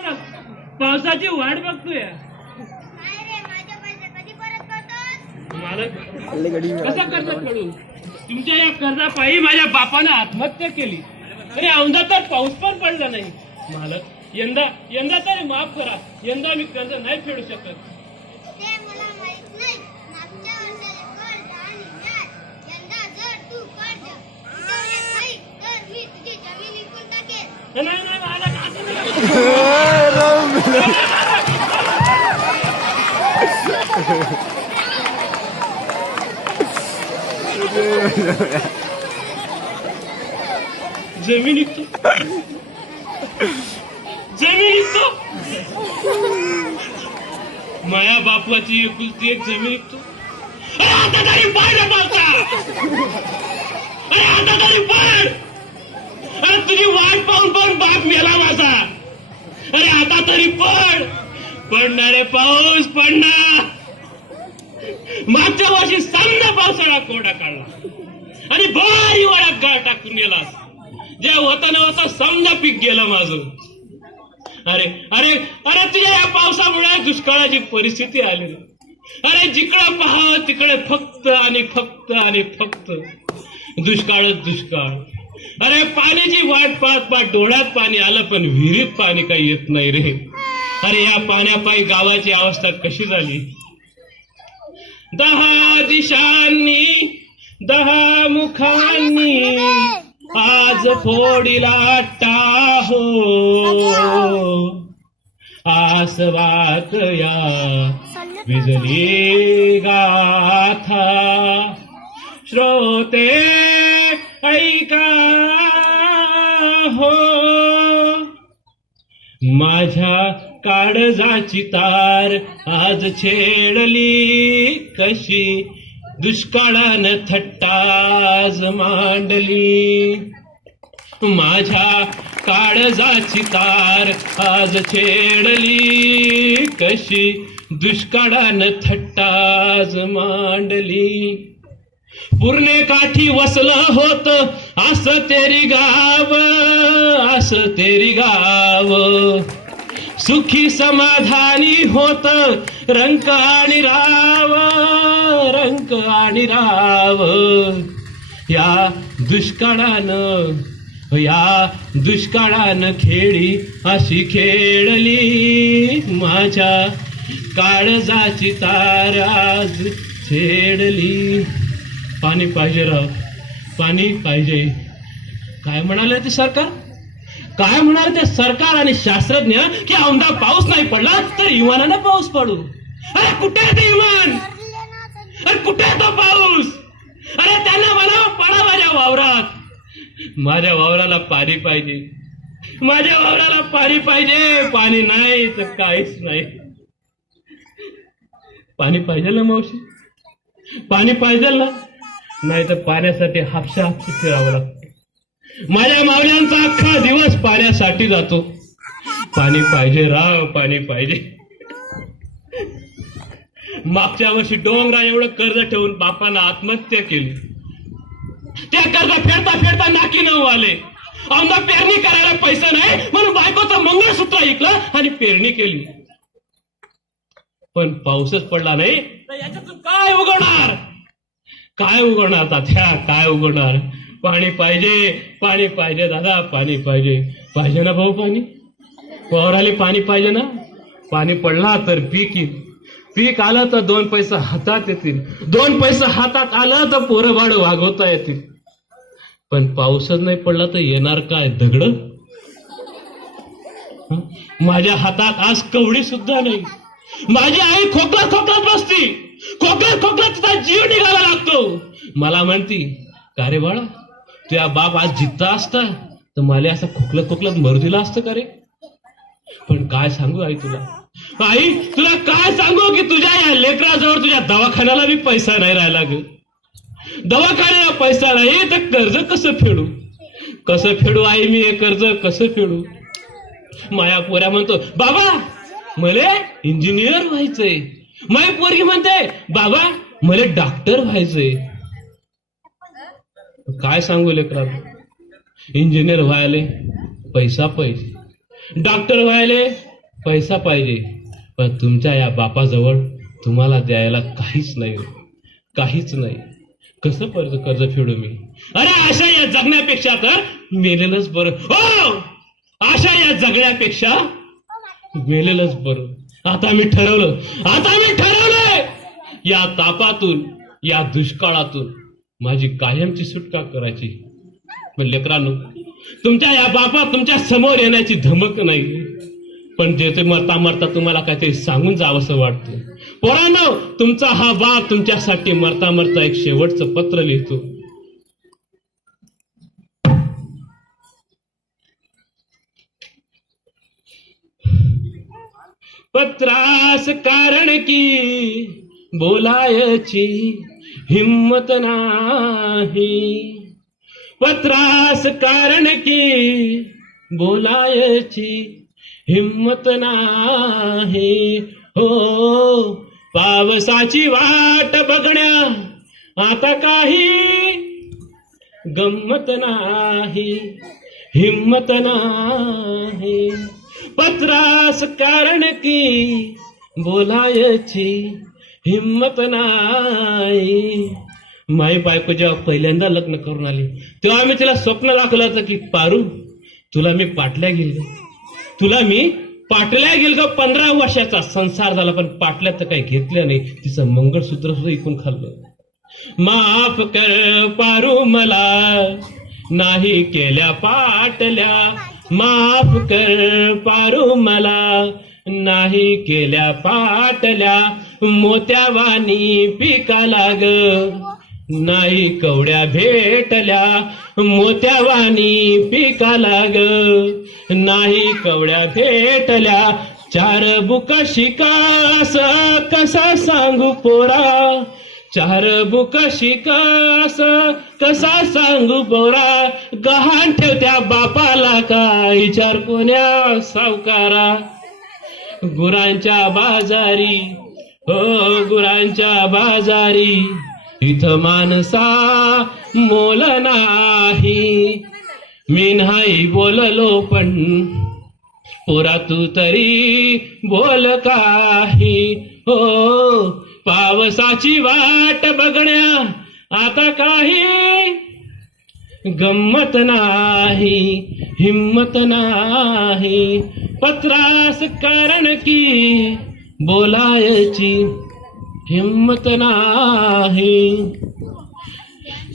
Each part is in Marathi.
पावसाची वाट बघतोय. काय रे माझे पैसे कधी परत करतोस? मला कसा कर्ज फेडू तुमच्या या कर्जापायी माझ्या बापानं आत्महत्या केली. अरे औंधा तर पाऊस पण पडला नाही. मालक यंदा यंदा तरी माफ करा. यंदा मी कर्ज नाही फेडू शकत. ते मला माहीत नाही जमीन विकतो जमीन विकतो माया बापाची एकुलती एक जमीन विकतो अरे आता तरी पाड रे अरे आता तरी पाड अरे तुझी वाट पाहून पाहून बाप मेला माझा. अरे आता तरी पड पडणारे पाऊस पडणार. मागच्या वर्षी सामना पावसाळा कोरडा काढला. आणि भारी वळात गाळ टाकून गेला जे होतं न समजा पीक गेलं माझं. अरे अरे अरे तुझ्या या पावसामुळे दुष्काळाची परिस्थिती आली अरे जिकडं पहा तिकडे फक्त आणि फक्त आणि फक्त दुष्काळच दुष्काळ. अरे पाण्याची वाट पाहत पाहत डोळ्यात पाणी आलं पण विहिरीत पाणी काही येत नाही रे. अरे या पाण्यापायी गावाची अवस्था कशी झाली? दहा दिशांनी दहा मुखांनी आज फोडीला टाहो. आसवात या विजली गाथा. श्रोते माझ्या काळजाची तार आज छेडली. कशी? दुष्काळानं थट्टाज मांडली. माझ्या काळजाची तार आज छेडली. कशी? दुष्काळानं थट्टाज मांडली. पूर्णे काठी वसलं होत असं तेरी गाव असं तेरी गाव. सुखी समाधानी होत रंक आणि राव रंक आणि राव. या दुष्काळानं या दुष्काळानं खेळी अशी खेळली माझ्या काळजाची ताराज छेडली पाणी पाहिजे राव. पाणी पाहिजे. काय म्हणाले ते सरकार? काय म्हणाले ते सरकार आणि शास्त्रज्ञ की औंधा पाऊस नाही पडला तर इमानानं पाऊस पडू? अरे कुठे ते इमान अरे कुठे तो पाऊस? अरे त्यांना मला पडा माझ्या वावरात. माझ्या वावराला पाणी पाहिजे. माझ्या वावराला पाणी पाहिजे. पाणी नाही तर काहीच नाही. पाणी पाहिजे ना मावशी? पाणी पाहिजे ना? नाही तर पाण्यासाठी हापशा हापशी फिरावं लागतं. माझ्या मावल्यांचा अख्खा दिवस पाण्यासाठी जातो. पाणी पाहिजे राव पाणी पाहिजे. मागच्या वर्षी डोंगरा एवढं कर्ज ठेवून बापानं आत्महत्या केली. त्या कर्ज फेडता फेडता नाकी नऊ आले. आमदा पेरणी करायला पैसा नाही म्हणून बायकोचं मंगळसूत्र ऐकलं आणि पेरणी केली. पण पाऊसच पडला नाही याच्यातून काय उगवणार? काय उगवणार तात्या काय उगवणार? पाणी पाहिजे पाणी पाहिजे दादा पाणी पाहिजे. पाहिजे ना भाऊ पाणी? वावराले पाणी पाहिजे ना? पाणी पडला तर पीक येईल. पीक आलं तर दोन पैसे हातात येतील. दोन पैसे हातात आलं तर पोरं भाडं वागवता येतील. पण पाऊसच नाही पडला तर येणार काय? दगड? माझ्या हातात आज कवडी सुद्धा नाही. माझी आई खोकला खोकलात बसती. खोकला खोकला तुझा जीव निघावा लागतो. मला म्हणती का रे बाळा तुझ्या बाप आज जिद्दा असता तर मला असं खोकलत खोकलत मरू दिला असतं का रे? पण काय सांगू आई तुला? आई तुला काय सांगू की तुझ्या या लेकराजवळ तुझ्या दवाखान्याला बी पैसा नाही राहिला ग. दवाखान्याला पैसा नाही तर कर्ज कसं फेडू? कसं फेडू आई मी हे कर्ज? कसं फेडू? माया पोऱ्या म्हणतो बाबा मले इंजिनियर व्हायचंय. माया पोरगी म्हणते बाबा मला डॉक्टर व्हायचंय. काय सांगू लेकरा इंजिनियर व्हायले पैसा पाहिजे. डॉक्टर व्हायले पैसा पाहिजे. पण तुमच्या या बापाजवळ तुम्हाला द्यायला काहीच नाही. काहीच नाही. कसं कर्ज कर्ज फेडू मी? अरे अशा या जगण्यापेक्षा तर मेलेलंच बरं. हो! अशा या जगण्यापेक्षा मेलेलंच बरं. आता मी ठरवलं. आता मी ठरवलंय. या तापातून या दुष्काळातून माझी कायमची सुटका करायची. पण लेकरांनो तुमच्या या बापा तुमच्यासमोर येण्याची धमक नाही. पण जे ते मरता मरता तुम्हाला काहीतरी सांगून जावंसं वाटतं. पोरांनो तुमचा हा बाप तुमच्यासाठी मरता मरता एक शेवटचं पत्र लिहितो. पत्रास कारण की बोलायची हिम्मत नाही. पत्रास कारण की बोलायची हिम्मत नाही. हो पावसाची वाट बघण्या आता काही गंमत नाही हिम्मत नाही. पत्रास कारण की बोलायची हिम्मत नाही. माई बायको जेव्हा पहिल्यांदा लग्न करून आली तेव्हा आम्ही तिला स्वप्न दाखवलं होतं की पारू तुला मी पाटल्या गेल तुला मी पाटल्या गेल ग पंधरा वर्षाचा संसार झाला पण पाटल्या तर काही घेतलं नाही. तिचं मंगळसूत्र सुद्धा इकून खाल्लं. माफ कर पारू मला. नाही केल्या पाटल्या. माफ कर पारू मला. नाही केल्या पाटल्या मोत्यावानी पिका लाग. नाही कवड्या भेटल्या मोत्यावानी पिका लाग. नाही कवड्या भेटल्या चार बुका शिकास कसा सांगू पोरा? चार बुक शिकास कसा सांगू पोरा? गहाण ठेवत्या बापाला काय? विचार कोण्या सावकारा? गुरांच्या बाजारी हो गुरांच्या बाजारी इथं माणसा मोल नाही. मी नाही बोललो पण पुरा तू तरी बोल काही. हो पावसाची वाट बघण्या आता काही. गंमत नाही हिम्मत नाही. पत्रास कारण की बोलायची हिम्मत नाही.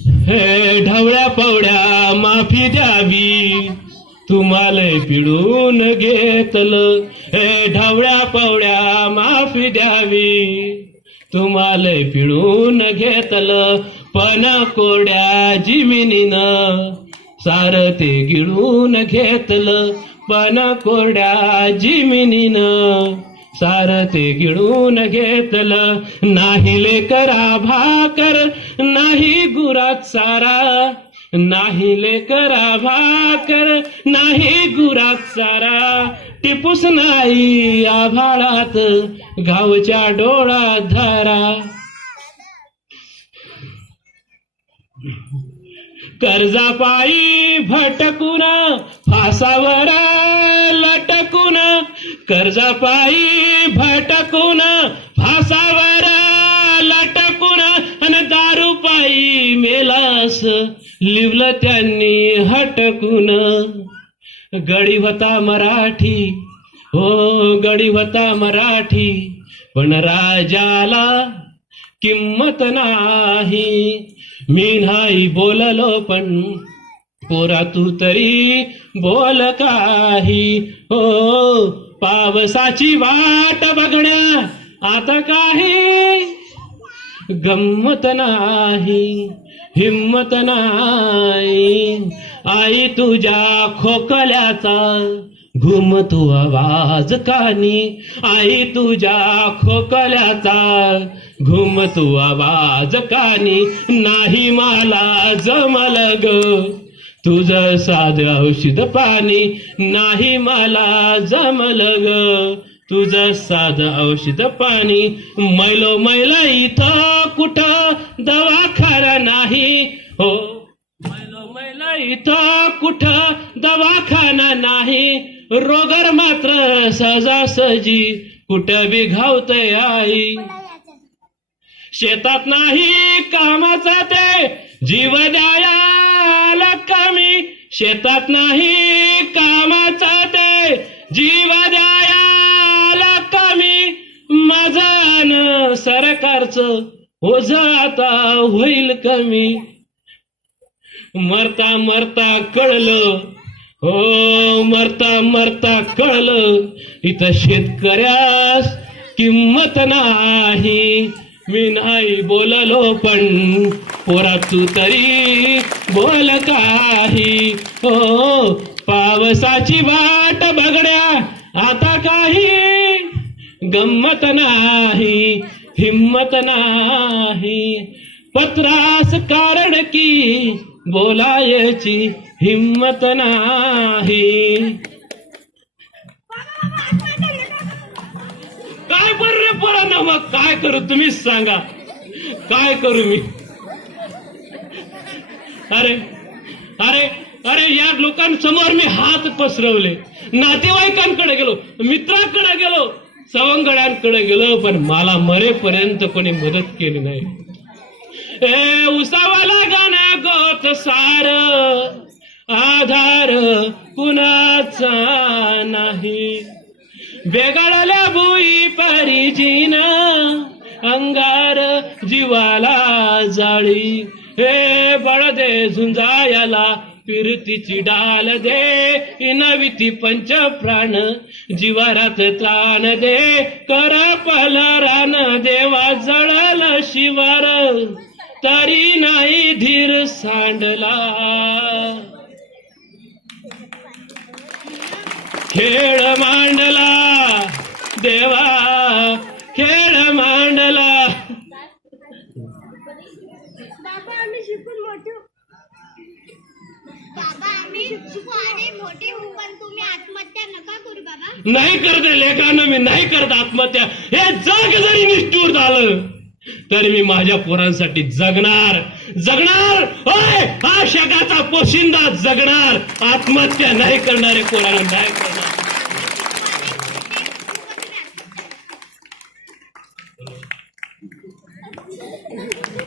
हे ढवळ्या पवड्या माफी द्यावी. तुम्हाला पिळून घेतलं. हे ढवळ्या पवळ्या माफी द्यावी. तुम्हाला पिळून घेतलं. पण कोरड्या जिमिनीनं सार ते गिळून घेतलं. पण कोरड्या जिमिनीनं सार ते गिळून घेतलं. नाही लेकरा भाकर नाही गुरात सारा. नाही लेकरा भाकर नाही गुरात सारा टिपूस नाही आभाळात गावच्या डोळात धारा. कर्जापायी भटकून फासावर लटकून कर्जापायी भटकून फासावर लटकून आणि दारूपायी मेलास. लिवलं त्यांनी हटकून. गडी होता मराठी हो गडी होता मराठी पण राजाला किंमत नाही. मी नाही बोललो पण पोरा तू तरी बोल काही. हो पावसाची वाट बघण्या आता काही गंमत नाही. हिम्मत नाही. आई तुझ्या खोकल्याचा घुमतो आवाज कानी. आई तुझ्या खोकल्याचा घुमतो आवाज कानी. नाही मला जमल ग तुझं साध औषध पाणी. नाही मला जमल ग तुझं साध औषध पाणी. मैलो मैला इथं कुठं दवाखा हो. मैलो मैला इथं कुठं दवाखाना नाही. रोगर मात्र सहजासहजी कुठं बी आई. शेतात नाही कामाचा ते. जीव द्यायला कमी. शेतात नाही कामाचा ते. जीव द्यायला कमी. माझं सरकारचं हो जाता होईल कमी. मरता मरता कळलं. हो मरता मरता कळलं. इथं शेतकऱ्यास किंमत नाही. मी नाही बोललो पण पोरा तू तरी बोल काही. हो पावसाची वाट बघड्या आता काही गंमत नाही. हिम्मत नाही. पत्रास कारण की बोलायची हिम्मत नाही. काय बर रे पोरांना मग काय करू तुम्हीच सांगा. काय करू मी? अरे अरे अरे या लोकांसमोर मी हात पसरवले. नातेवाईकांकडे गेलो मित्राकडे गेलो. सवंगड्यांकडे गेलो पण मला मरेपर्यंत कोणी मदत केली नाही. ए उसावाला गाणं गोत सार आधार कुणाचा नाही. बेगाडल्या भुई परिजीन अंगार जीवाला जाळी. हे बळ दे झुंजायाला पिरतीची डाल दे इनविती पंच प्राण जीवारात ताण दे कर पलरान देवा जळल शिवार. तरी नाही धीर सांडला. खेळ मांड नाही करते लेखानं मी नाही करत आत्महत्या. हे जग जरी निष्ठूर झालं तर मी माझ्या पोरांसाठी जगणार. जगणार? होय! हा शगाचा पोशिंदा जगणार. आत्महत्या नाही करणारे पोरांना नाही करणार